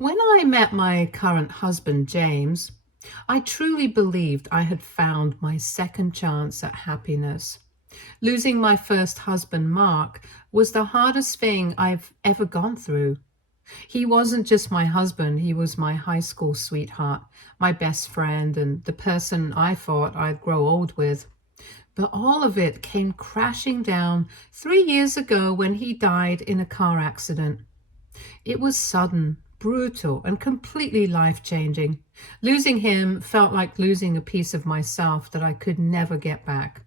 When I met my current husband, James, I truly believed I had found my second chance at happiness. Losing my first husband, Mark, was the hardest thing I've ever gone through. He wasn't just my husband, he was my high school sweetheart, my best friend, and the person I thought I'd grow old with. But all of it came crashing down 3 years ago when he died in a car accident. It was sudden, brutal, and completely life-changing. Losing him felt like losing a piece of myself that I could never get back.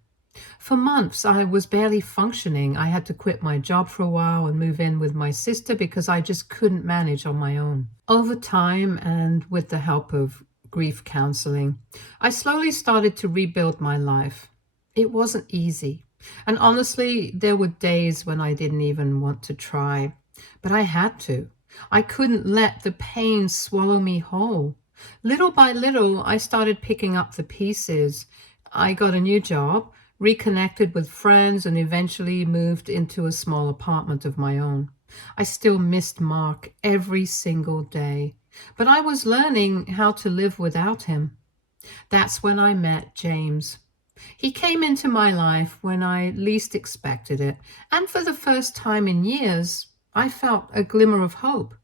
For months, I was barely functioning. I had to quit my job for a while and move in with my sister because I just couldn't manage on my own. Over time, and with the help of grief counseling, I slowly started to rebuild my life. It wasn't easy. And honestly, there were days when I didn't even want to try. But I had to. I couldn't let the pain swallow me whole. Little by little, I started picking up the pieces. I got a new job, reconnected with friends, and eventually moved into a small apartment of my own. I still missed Mark every single day, but I was learning how to live without him. That's when I met James. He came into my life when I least expected it, and for the first time in years, I felt a glimmer of hope.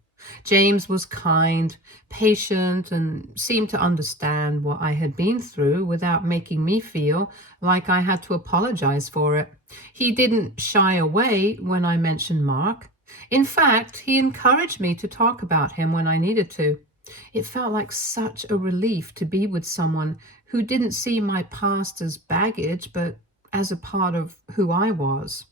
James was kind, patient, and seemed to understand what I had been through without making me feel like I had to apologize for it. He didn't shy away when I mentioned Mark. In fact, he encouraged me to talk about him when I needed to. It felt like such a relief to be with someone who didn't see my past as baggage, but as a part of who I was.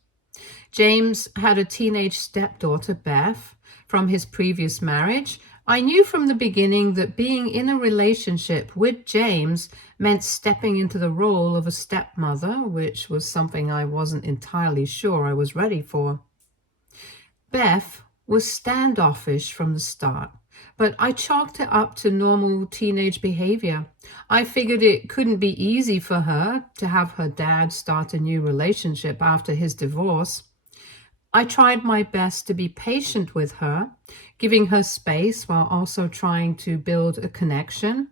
James had a teenage stepdaughter, Beth, from his previous marriage. I knew from the beginning that being in a relationship with James meant stepping into the role of a stepmother, which was something I wasn't entirely sure I was ready for. Beth was standoffish from the start, but I chalked it up to normal teenage behavior. I figured it couldn't be easy for her to have her dad start a new relationship after his divorce. I tried my best to be patient with her, giving her space while also trying to build a connection.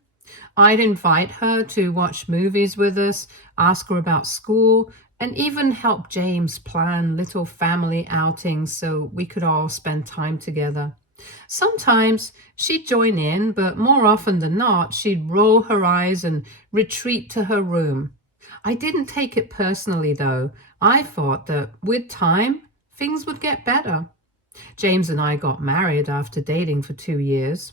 I'd invite her to watch movies with us, ask her about school, and even help James plan little family outings so we could all spend time together. Sometimes she'd join in, but more often than not, she'd roll her eyes and retreat to her room. I didn't take it personally, though. I thought that with time, things would get better. James and I got married after dating for 2 years.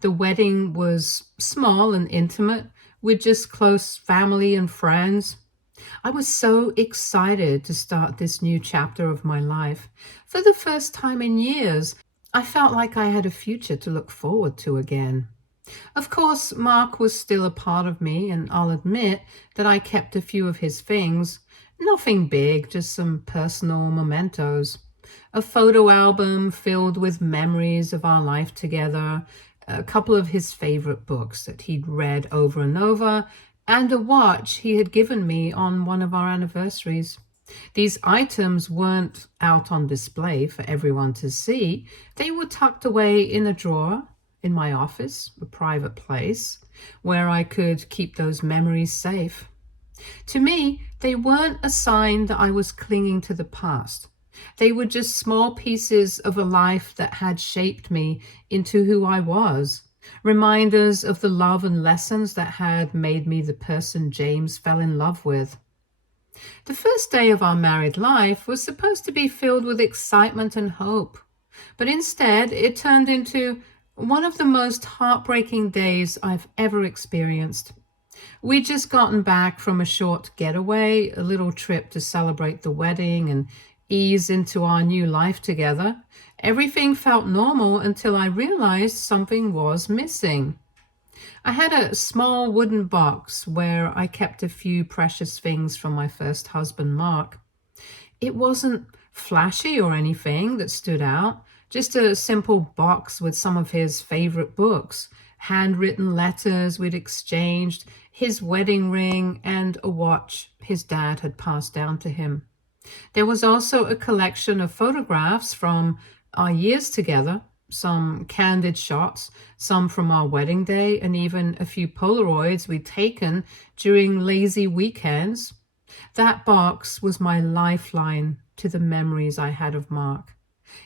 The wedding was small and intimate, with just close family and friends. I was so excited to start this new chapter of my life. For the first time in years, I felt like I had a future to look forward to again. Of course, Mark was still a part of me, and I'll admit that I kept a few of his things. Nothing big, just some personal mementos. A photo album filled with memories of our life together, a couple of his favorite books that he'd read over and over, and a watch he had given me on one of our anniversaries. These items weren't out on display for everyone to see. They were tucked away in a drawer in my office, a private place, where I could keep those memories safe. To me, they weren't a sign that I was clinging to the past. They were just small pieces of a life that had shaped me into who I was, reminders of the love and lessons that had made me the person James fell in love with. The first day of our married life was supposed to be filled with excitement and hope, but instead it turned into one of the most heartbreaking days I've ever experienced. We'd just gotten back from a short getaway, a little trip to celebrate the wedding and ease into our new life together. Everything felt normal until I realized something was missing. I had a small wooden box where I kept a few precious things from my first husband, Mark. It wasn't flashy or anything that stood out, just a simple box with some of his favorite books, handwritten letters we'd exchanged, his wedding ring, and a watch his dad had passed down to him. There was also a collection of photographs from our years together, some candid shots, some from our wedding day, and even a few Polaroids we'd taken during lazy weekends. That box was my lifeline to the memories I had of Mark.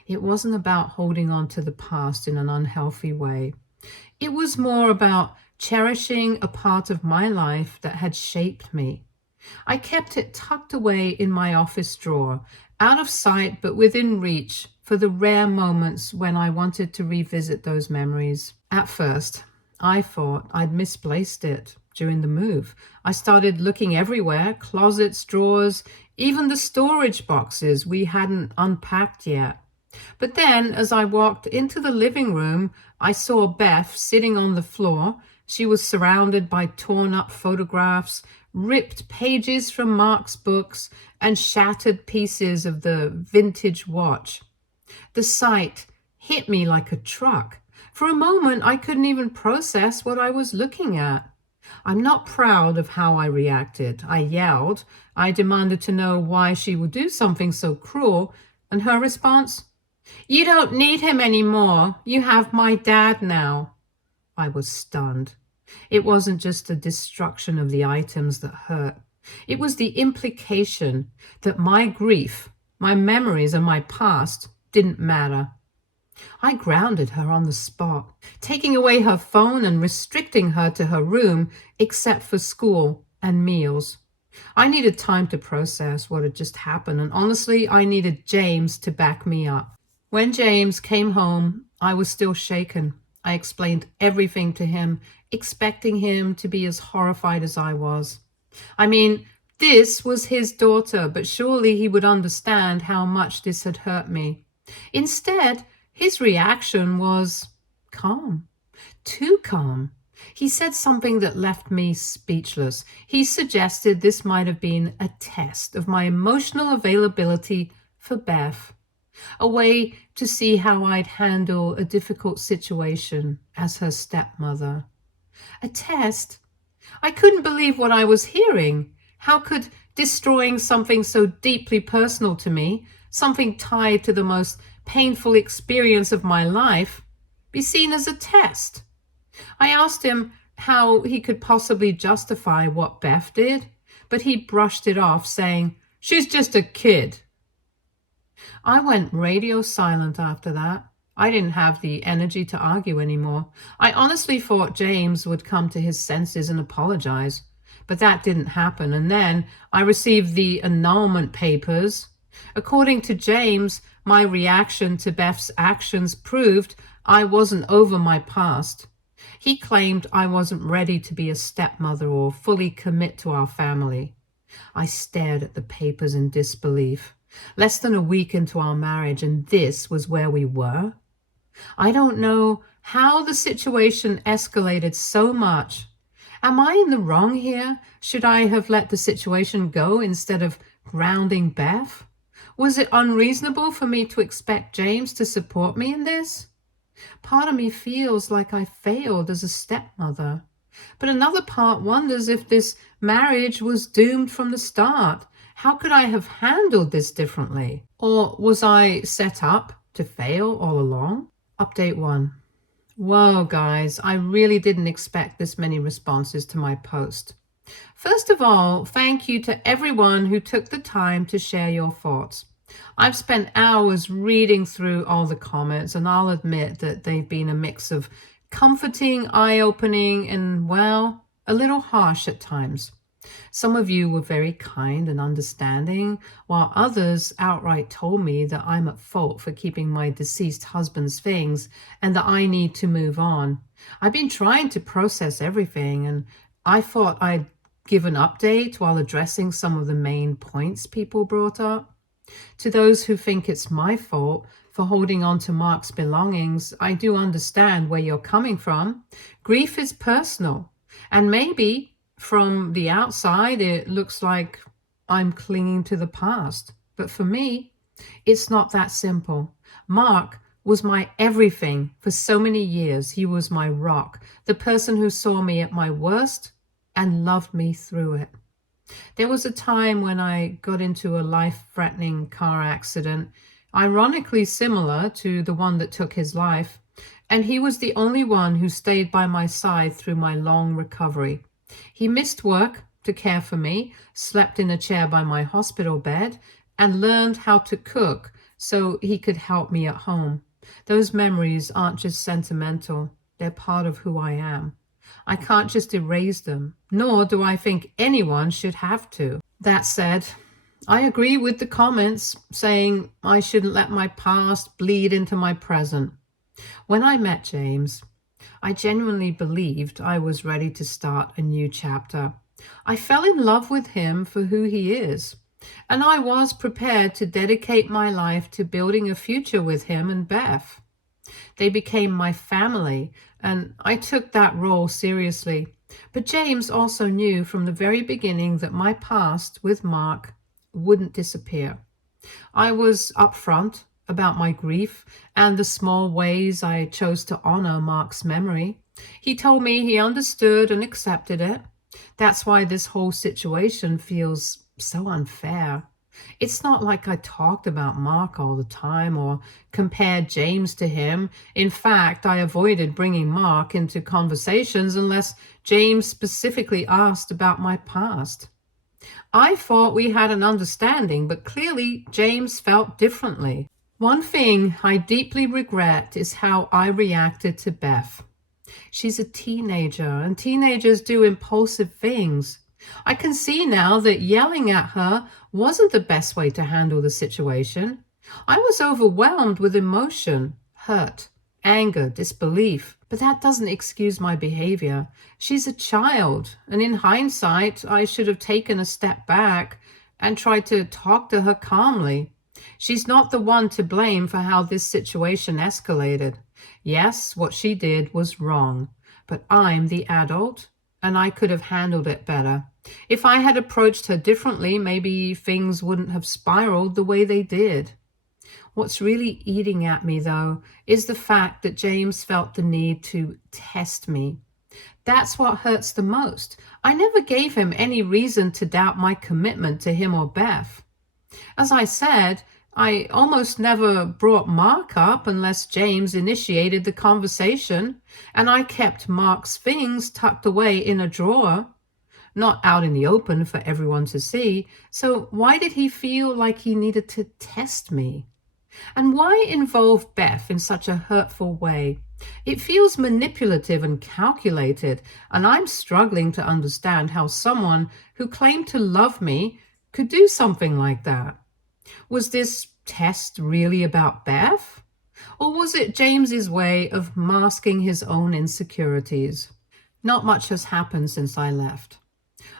It wasn't about holding on to the past in an unhealthy way. It was more about cherishing a part of my life that had shaped me. I kept it tucked away in my office drawer, out of sight but within reach for the rare moments when I wanted to revisit those memories. At first, I thought I'd misplaced it during the move. I started looking everywhere, closets, drawers, even the storage boxes we hadn't unpacked yet. But then, as I walked into the living room, I saw Beth sitting on the floor. She was surrounded by torn up photographs, ripped pages from Mark's books, and shattered pieces of the vintage watch. The sight hit me like a truck. For a moment, I couldn't even process what I was looking at. I'm not proud of how I reacted. I yelled. I demanded to know why she would do something so cruel, and her response, "You don't need him anymore. You have my dad now." I was stunned. It wasn't just the destruction of the items that hurt. It was the implication that my grief, my memories, and my past didn't matter. I grounded her on the spot, taking away her phone and restricting her to her room except for school and meals. I needed time to process what had just happened, and honestly, I needed James to back me up. When James came home, I was still shaken. I explained everything to him, expecting him to be as horrified as I was. I mean, this was his daughter, but surely he would understand how much this had hurt me. Instead, his reaction was calm, too calm. He said something that left me speechless. He suggested this might have been a test of my emotional availability for Beth, a way to see how I'd handle a difficult situation as her stepmother. A test? I couldn't believe what I was hearing. How could destroying something so deeply personal to me, something tied to the most painful experience of my life, be seen as a test? I asked him how he could possibly justify what Beth did, but he brushed it off, saying, "She's just a kid." I went radio silent after that. I didn't have the energy to argue anymore. I honestly thought James would come to his senses and apologize, but that didn't happen. And then I received the annulment papers. According to James, my reaction to Beth's actions proved I wasn't over my past. He claimed I wasn't ready to be a stepmother or fully commit to our family. I stared at the papers in disbelief. Less than a week into our marriage, and this was where we were? I don't know how the situation escalated so much. Am I in the wrong here? Should I have let the situation go instead of grounding Beth? Was it unreasonable for me to expect James to support me in this? Part of me feels like I failed as a stepmother, but another part wonders if this marriage was doomed from the start. How could I have handled this differently? Or was I set up to fail all along? Update 1. Whoa, guys, I really didn't expect this many responses to my post. First of all, thank you to everyone who took the time to share your thoughts. I've spent hours reading through all the comments, and I'll admit that they've been a mix of comforting, eye-opening, and, well, a little harsh at times. Some of you were very kind and understanding, while others outright told me that I'm at fault for keeping my deceased husband's things and that I need to move on. I've been trying to process everything, and I thought I'd give an update while addressing some of the main points people brought up. To those who think it's my fault for holding on to Mark's belongings, I do understand where you're coming from. Grief is personal, and maybe from the outside, it looks like I'm clinging to the past. But for me, it's not that simple. Mark was my everything for so many years. He was my rock, the person who saw me at my worst and loved me through it. There was a time when I got into a life-threatening car accident, ironically similar to the one that took his life. and he was the only one who stayed by my side through my long recovery. He missed work to care for me, slept in a chair by my hospital bed, and learned how to cook so he could help me at home. Those memories aren't just sentimental, they're part of who I am. I can't just erase them, nor do I think anyone should have to. That said, I agree with the comments saying I shouldn't let my past bleed into my present. When I met James, I genuinely believed I was ready to start a new chapter. I fell in love with him for who he is, and I was prepared to dedicate my life to building a future with him and Beth. They became my family, and I took that role seriously. But James also knew from the very beginning that my past with Mark wouldn't disappear. I was upfront about my grief and the small ways I chose to honor Mark's memory. He told me he understood and accepted it. That's why this whole situation feels so unfair. It's not like I talked about Mark all the time or compared James to him. In fact, I avoided bringing Mark into conversations unless James specifically asked about my past. I thought we had an understanding, but clearly James felt differently. One thing I deeply regret is how I reacted to Beth. She's a teenager, and teenagers do impulsive things. I can see now that yelling at her wasn't the best way to handle the situation. I was overwhelmed with emotion, hurt, anger, disbelief, but that doesn't excuse my behavior. She's a child, and in hindsight, I should have taken a step back and tried to talk to her calmly. She's not the one to blame for how this situation escalated. Yes, what she did was wrong, but I'm the adult, and I could have handled it better. If I had approached her differently, maybe things wouldn't have spiraled the way they did. What's really eating at me, though, is the fact that James felt the need to test me. That's what hurts the most. I never gave him any reason to doubt my commitment to him or Beth. As I said, I almost never brought Mark up unless James initiated the conversation, and I kept Mark's things tucked away in a drawer, not out in the open for everyone to see. So why did he feel like he needed to test me? And why involve Beth in such a hurtful way? It feels manipulative and calculated, and I'm struggling to understand how someone who claimed to love me could do something like that. Was this test really about Beth? Or was it James's way of masking his own insecurities? Not much has happened since I left.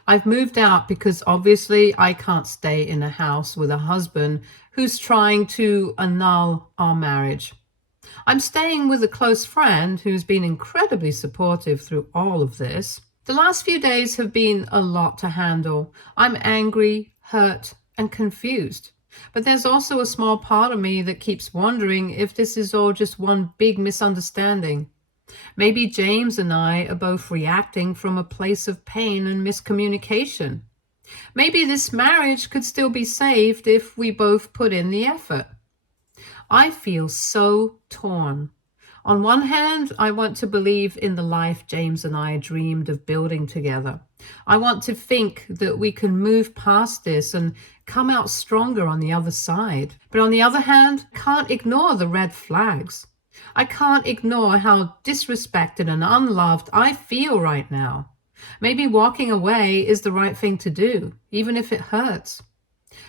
I've moved out because obviously I can't stay in a house with a husband who's trying to annul our marriage. I'm staying with a close friend who's been incredibly supportive through all of this. The last few days have been a lot to handle. I'm angry, hurt, and confused. But there's also a small part of me that keeps wondering if this is all just one big misunderstanding. Maybe James and I are both reacting from a place of pain and miscommunication. Maybe this marriage could still be saved if we both put in the effort. I feel so torn. On one hand, I want to believe in the life James and I dreamed of building together. I want to think that we can move past this and come out stronger on the other side. But on the other hand, I can't ignore the red flags. I can't ignore how disrespected and unloved I feel right now. Maybe walking away is the right thing to do, even if it hurts.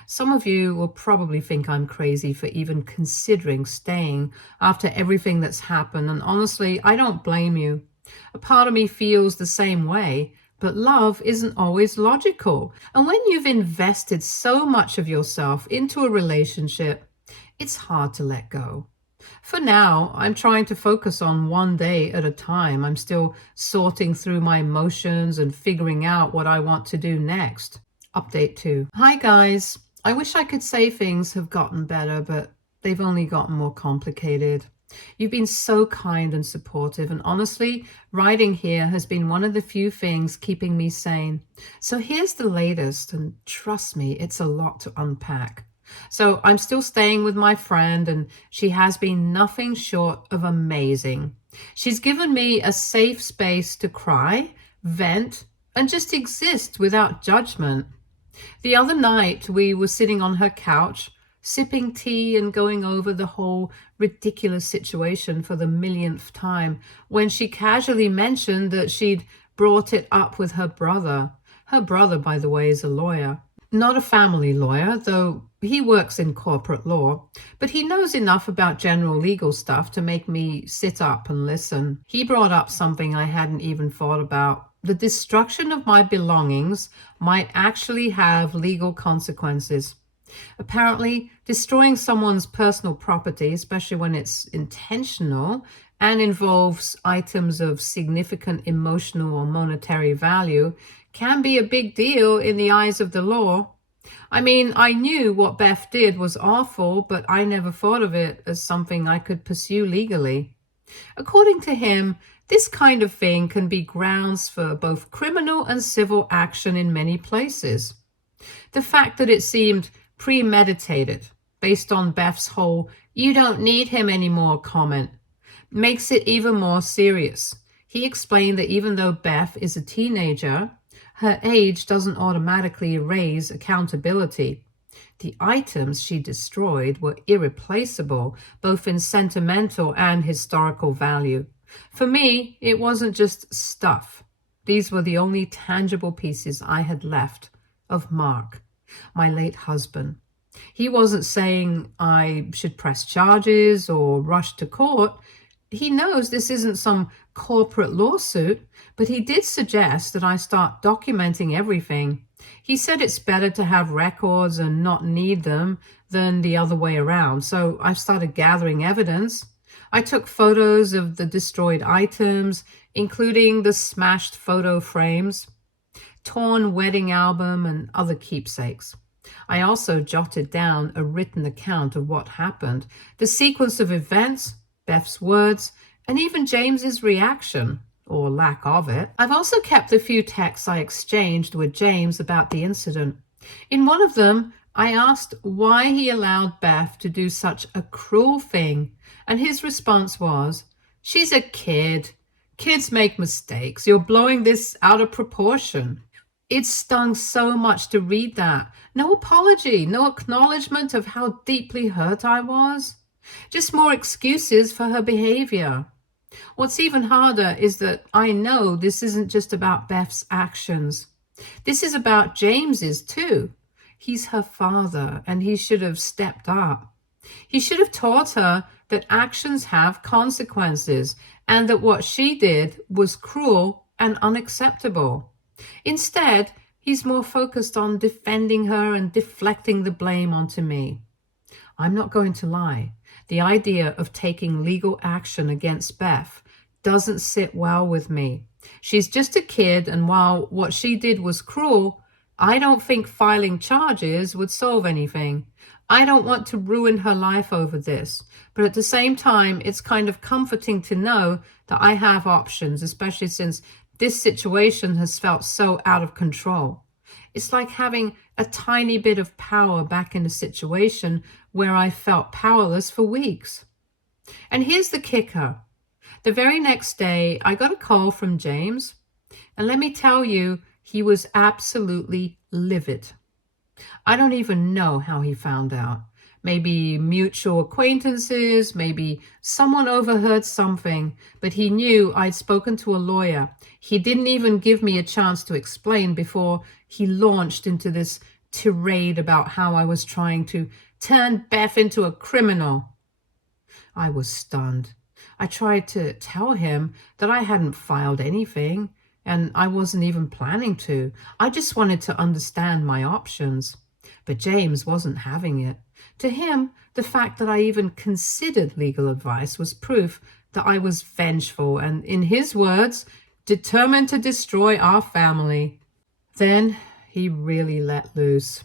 Some of you will probably think I'm crazy for even considering staying after everything that's happened, and honestly, I don't blame you. A part of me feels the same way, but love isn't always logical. And when you've invested so much of yourself into a relationship, it's hard to let go. For now, I'm trying to focus on one day at a time. I'm still sorting through my emotions and figuring out what I want to do next. Update 2. Hi guys. I wish I could say things have gotten better, but they've only gotten more complicated. You've been so kind and supportive, and honestly, writing here has been one of the few things keeping me sane. So here's the latest, and trust me, it's a lot to unpack. So I'm still staying with my friend, and she has been nothing short of amazing. She's given me a safe space to cry, vent, and just exist without judgment. The other night, we were sitting on her couch, sipping tea and going over the whole ridiculous situation for the millionth time, when she casually mentioned that she'd brought it up with her brother. Her brother, by the way, is a lawyer. Not a family lawyer, though he works in corporate law, but he knows enough about general legal stuff to make me sit up and listen. He brought up something I hadn't even thought about. The destruction of my belongings might actually have legal consequences. Apparently, destroying someone's personal property, especially when it's intentional and involves items of significant emotional or monetary value, can be a big deal in the eyes of the law. I mean, I knew what Beth did was awful, but I never thought of it as something I could pursue legally. According to him, this kind of thing can be grounds for both criminal and civil action in many places. The fact that it seemed premeditated, based on Beth's whole "you don't need him anymore" comment, makes it even more serious. He explained that even though Beth is a teenager, her age doesn't automatically erase accountability. The items she destroyed were irreplaceable, both in sentimental and historical value. For me, it wasn't just stuff. These were the only tangible pieces I had left of Mark, my late husband. He wasn't saying I should press charges or rush to court. He knows this isn't some corporate lawsuit, but he did suggest that I start documenting everything. He said it's better to have records and not need them than the other way around. So I've started gathering evidence. I took photos of the destroyed items, including the smashed photo frames, torn wedding album, and other keepsakes. I also jotted down a written account of what happened, the sequence of events, Beth's words, and even James's reaction, or lack of it. I've also kept a few texts I exchanged with James about the incident. In one of them, I asked why he allowed Beth to do such a cruel thing, and his response was, "She's a kid. Kids make mistakes. You're blowing this out of proportion." It stung so much to read that. No apology, no acknowledgement of how deeply hurt I was. Just more excuses for her behavior. What's even harder is that I know this isn't just about Beth's actions. This is about James's too. He's her father, and he should have stepped up. He should have taught her that actions have consequences and that what she did was cruel and unacceptable. Instead, he's more focused on defending her and deflecting the blame onto me. I'm not going to lie. The idea of taking legal action against Beth doesn't sit well with me. She's just a kid, and while what she did was cruel, I don't think filing charges would solve anything. I don't want to ruin her life over this, but at the same time, it's kind of comforting to know that I have options, especially since this situation has felt so out of control. It's like having a tiny bit of power back in a situation where I felt powerless for weeks. And here's the kicker. The very next day, I got a call from James, and let me tell you, he was absolutely livid. I don't even know how he found out. Maybe mutual acquaintances, maybe someone overheard something, but he knew I'd spoken to a lawyer. He didn't even give me a chance to explain before he launched into this tirade about how I was trying to turn Beth into a criminal. I was stunned. I tried to tell him that I hadn't filed anything, and I wasn't even planning to. I just wanted to understand my options. But James wasn't having it. To him, the fact that I even considered legal advice was proof that I was vengeful and, in his words, determined to destroy our family. Then he really let loose.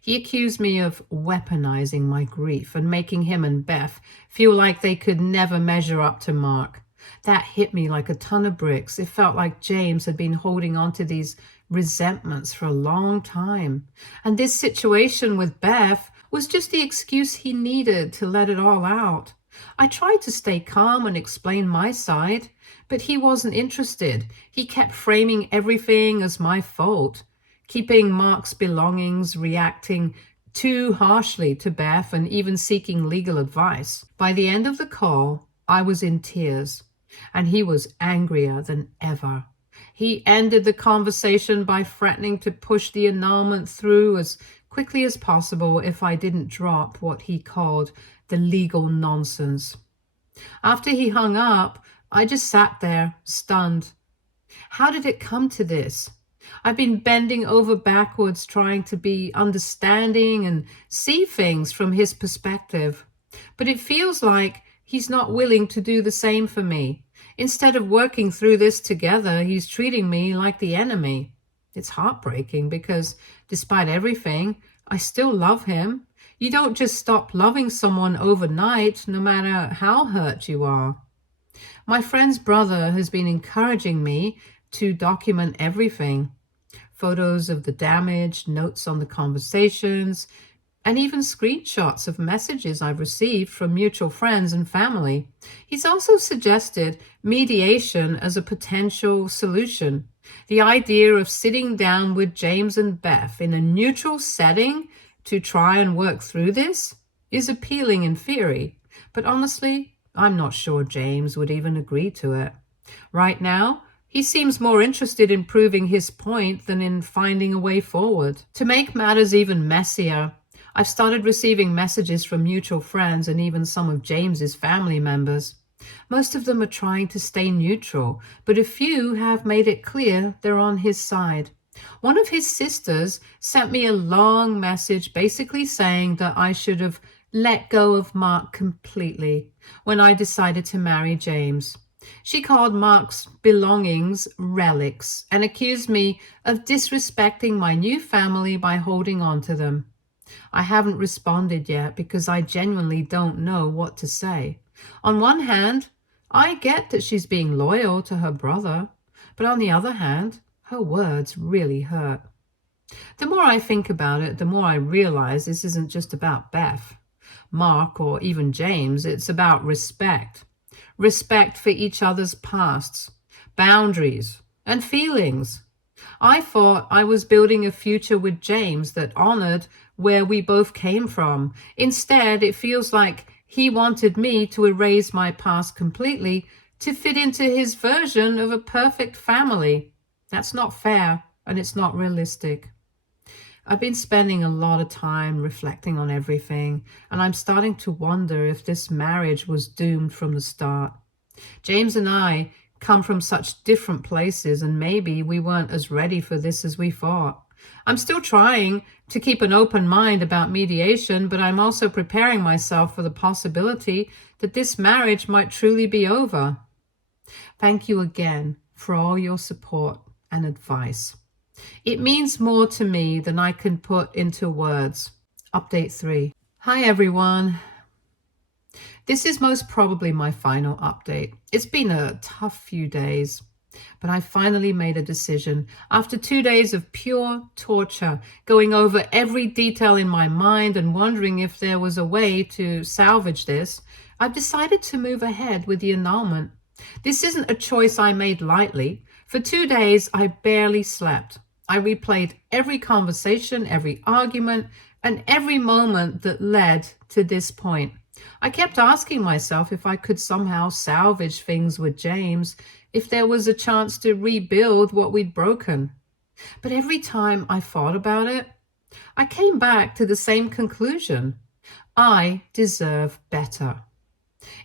He accused me of weaponizing my grief and making him and Beth feel like they could never measure up to Mark. That hit me like a ton of bricks. It felt like James had been holding on to these resentments for a long time. And this situation with Beth was just the excuse he needed to let it all out. I tried to stay calm and explain my side, but he wasn't interested. He kept framing everything as my fault, keeping Mark's belongings, reacting too harshly to Beth, and even seeking legal advice. By the end of the call, I was in tears, and he was angrier than ever. He ended the conversation by threatening to push the annulment through as quickly as possible if I didn't drop what he called the legal nonsense. After he hung up, I just sat there, stunned. How did it come to this? I've been bending over backwards trying to be understanding and see things from his perspective. But it feels like he's not willing to do the same for me. Instead of working through this together, he's treating me like the enemy. It's heartbreaking because despite everything, I still love him. You don't just stop loving someone overnight, no matter how hurt you are. My friend's brother has been encouraging me to document everything. Photos of the damage, notes on the conversations, and even screenshots of messages I've received from mutual friends and family. He's also suggested mediation as a potential solution. The idea of sitting down with James and Beth in a neutral setting to try and work through this is appealing in theory, but honestly, I'm not sure James would even agree to it. Right now, he seems more interested in proving his point than in finding a way forward. To make matters even messier, I've started receiving messages from mutual friends and even some of James's family members. Most of them are trying to stay neutral, but a few have made it clear they're on his side. One of his sisters sent me a long message basically saying that I should have let go of Mark completely when I decided to marry James. She called Mark's belongings relics and accused me of disrespecting my new family by holding on to them. I haven't responded yet because I genuinely don't know what to say. On one hand, I get that she's being loyal to her brother, but on the other hand, her words really hurt. The more I think about it, the more I realize this isn't just about Beth, Mark, or even James. It's about respect. Respect for each other's pasts, boundaries, and feelings. I thought I was building a future with James that honored where we both came from. Instead, it feels like he wanted me to erase my past completely to fit into his version of a perfect family. That's not fair, and it's not realistic. I've been spending a lot of time reflecting on everything, and I'm starting to wonder if this marriage was doomed from the start. James and I come from such different places, and maybe we weren't as ready for this as we thought. I'm still trying to keep an open mind about mediation, but I'm also preparing myself for the possibility that this marriage might truly be over. Thank you again for all your support and advice. It means more to me than I can put into words. Update 3. Hi everyone. This is most probably my final update. It's been a tough few days, but I finally made a decision. After 2 days of pure torture, going over every detail in my mind and wondering if there was a way to salvage this, I've decided to move ahead with the annulment. This isn't a choice I made lightly. For 2 days, I barely slept. I replayed every conversation, every argument, and every moment that led to this point. I kept asking myself if I could somehow salvage things with James, if there was a chance to rebuild what we'd broken. But every time I thought about it, I came back to the same conclusion. I deserve better.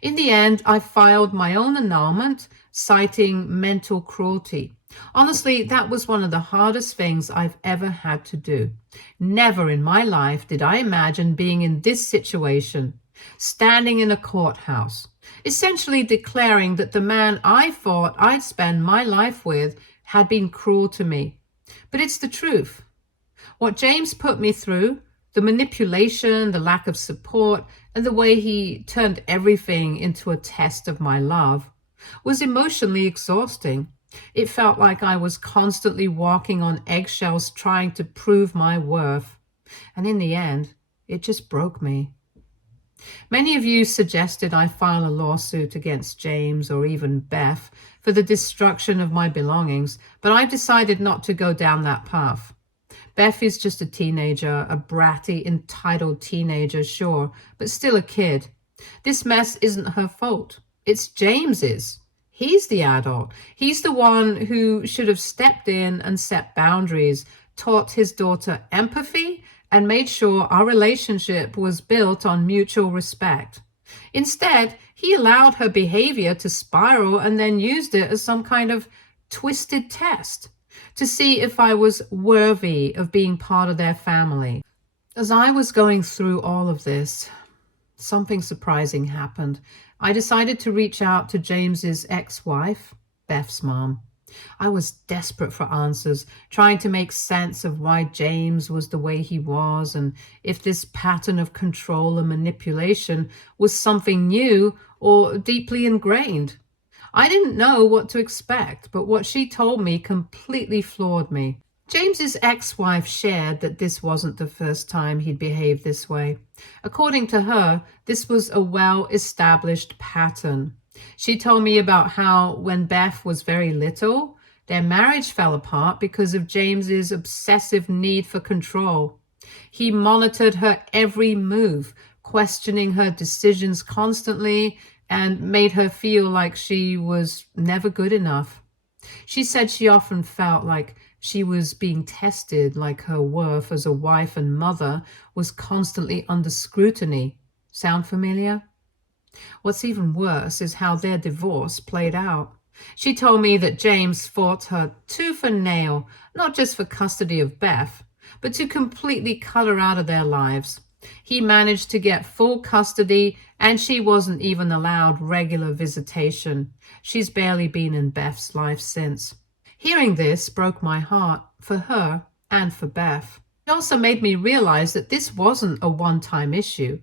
In the end, I filed my own annulment, citing mental cruelty. Honestly, that was one of the hardest things I've ever had to do. Never in my life did I imagine being in this situation, standing in a courthouse, essentially declaring that the man I thought I'd spend my life with had been cruel to me. But it's the truth. What James put me through, the manipulation, the lack of support, and the way he turned everything into a test of my love, was emotionally exhausting. It felt like I was constantly walking on eggshells trying to prove my worth. And in the end, it just broke me. Many of you suggested I file a lawsuit against James or even Beth for the destruction of my belongings, but I've decided not to go down that path. Beth is just a teenager, a bratty, entitled teenager, sure, but still a kid. This mess isn't her fault. It's James's. He's the adult. He's the one who should have stepped in and set boundaries, taught his daughter empathy, and made sure our relationship was built on mutual respect. Instead, he allowed her behavior to spiral and then used it as some kind of twisted test to see if I was worthy of being part of their family. As I was going through all of this, something surprising happened. I decided to reach out to James's ex-wife, Beth's mom. I was desperate for answers, trying to make sense of why James was the way he was and if this pattern of control and manipulation was something new or deeply ingrained. I didn't know what to expect, but what she told me completely floored me. James's ex-wife shared that this wasn't the first time he'd behaved this way. According to her, this was a well-established pattern. She told me about how when Beth was very little, their marriage fell apart because of James's obsessive need for control. He monitored her every move, questioning her decisions constantly, and made her feel like she was never good enough. She said she often felt like she was being tested, like her worth as a wife and mother was constantly under scrutiny. Sound familiar? What's even worse is how their divorce played out. She told me that James fought her tooth and nail, not just for custody of Beth, but to completely cut her out of their lives. He managed to get full custody, and she wasn't even allowed regular visitation. She's barely been in Beth's life since. Hearing this broke my heart for her and for Beth. It also made me realize that this wasn't a one-time issue.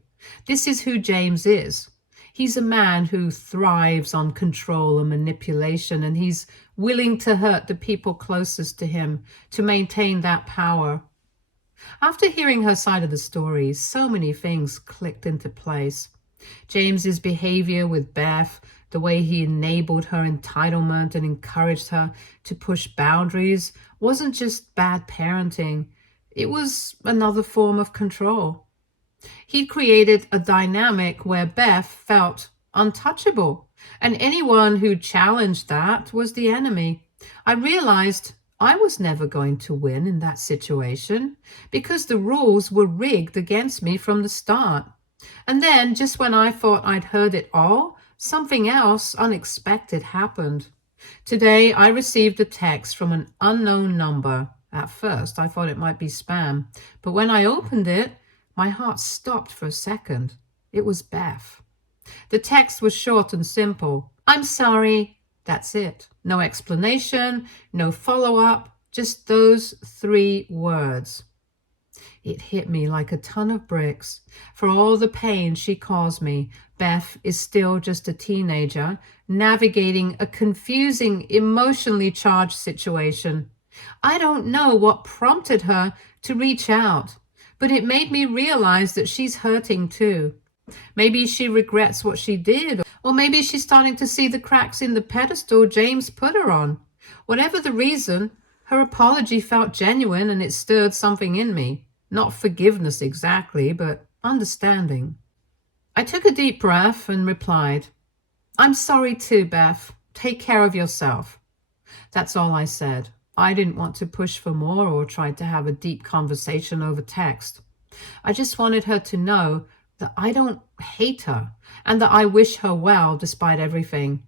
This is who James is. He's a man who thrives on control and manipulation, and he's willing to hurt the people closest to him to maintain that power. After hearing her side of the story, so many things clicked into place. James's behavior with Beth, the way he enabled her entitlement and encouraged her to push boundaries, wasn't just bad parenting. It was another form of control. He created a dynamic where Beth felt untouchable, and anyone who challenged that was the enemy. I realized I was never going to win in that situation because the rules were rigged against me from the start. And then, just when I thought I'd heard it all, something else unexpected happened. Today, I received a text from an unknown number. At first, I thought it might be spam, but when I opened it, my heart stopped for a second. It was Beth. The text was short and simple. "I'm sorry." That's it. No explanation, no follow-up, just those 3 words. It hit me like a ton of bricks. For all the pain she caused me, Beth is still just a teenager navigating a confusing, emotionally charged situation. I don't know what prompted her to reach out, but it made me realize that she's hurting too. Maybe she regrets what she did, or maybe she's starting to see the cracks in the pedestal James put her on. Whatever the reason, her apology felt genuine and it stirred something in me. Not forgiveness exactly, but understanding. I took a deep breath and replied, "I'm sorry too, Beth. Take care of yourself." That's all I said. I didn't want to push for more or try to have a deep conversation over text. I just wanted her to know that I don't hate her and that I wish her well despite everything.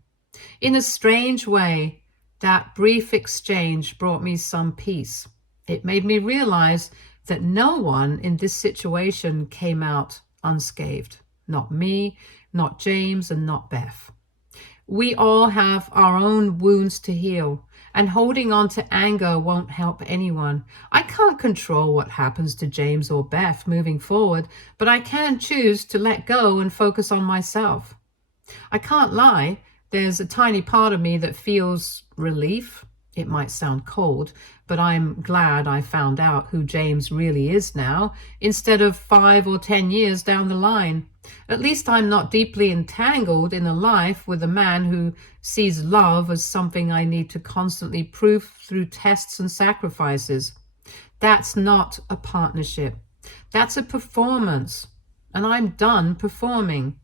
In a strange way, that brief exchange brought me some peace. It made me realize that no one in this situation came out unscathed. Not me, not James, and not Beth. We all have our own wounds to heal, and holding on to anger won't help anyone. I can't control what happens to James or Beth moving forward, but I can choose to let go and focus on myself. I can't lie, there's a tiny part of me that feels relief. It might sound cold, but I'm glad I found out who James really is now, instead of 5 or 10 years down the line. At least I'm not deeply entangled in a life with a man who sees love as something I need to constantly prove through tests and sacrifices. That's not a partnership. That's a performance. And I'm done performing.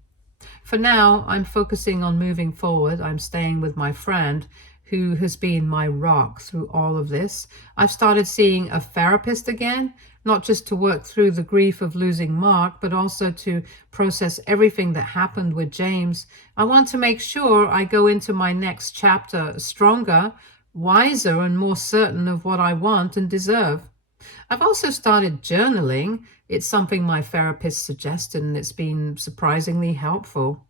For now, I'm focusing on moving forward. I'm staying with my friend who has been my rock through all of this. I've started seeing a therapist again, not just to work through the grief of losing Mark, but also to process everything that happened with James. I want to make sure I go into my next chapter stronger, wiser, and more certain of what I want and deserve. I've also started journaling. It's something my therapist suggested, and it's been surprisingly helpful.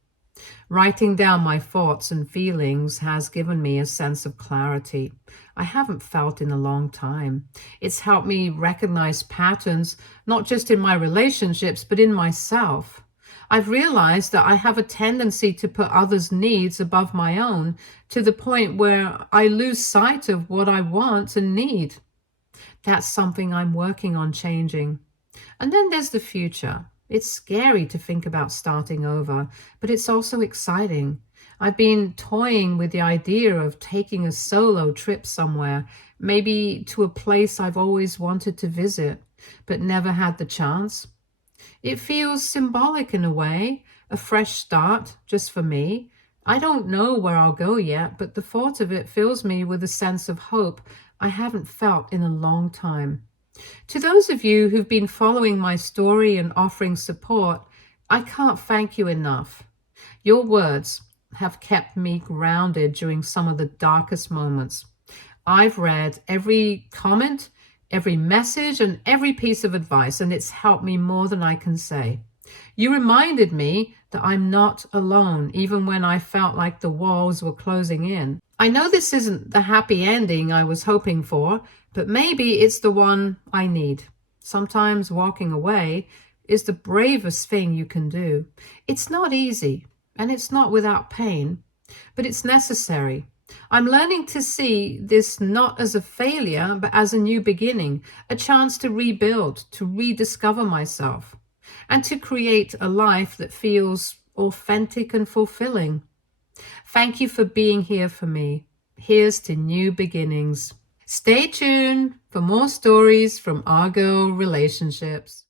Writing down my thoughts and feelings has given me a sense of clarity I haven't felt in a long time. It's helped me recognize patterns, not just in my relationships, but in myself. I've realized that I have a tendency to put others' needs above my own, to the point where I lose sight of what I want and need. That's something I'm working on changing. And then there's the future. It's scary to think about starting over, but it's also exciting. I've been toying with the idea of taking a solo trip somewhere, maybe to a place I've always wanted to visit, but never had the chance. It feels symbolic in a way, a fresh start just for me. I don't know where I'll go yet, but the thought of it fills me with a sense of hope I haven't felt in a long time. To those of you who've been following my story and offering support, I can't thank you enough. Your words have kept me grounded during some of the darkest moments. I've read every comment, every message, and every piece of advice, and it's helped me more than I can say. You reminded me that I'm not alone, even when I felt like the walls were closing in. I know this isn't the happy ending I was hoping for, but maybe it's the one I need. Sometimes walking away is the bravest thing you can do. It's not easy, and it's not without pain, but it's necessary. I'm learning to see this not as a failure, but as a new beginning, a chance to rebuild, to rediscover myself, and to create a life that feels authentic and fulfilling. Thank you for being here for me. Here's to new beginnings. Stay tuned for more stories from our girl relationships.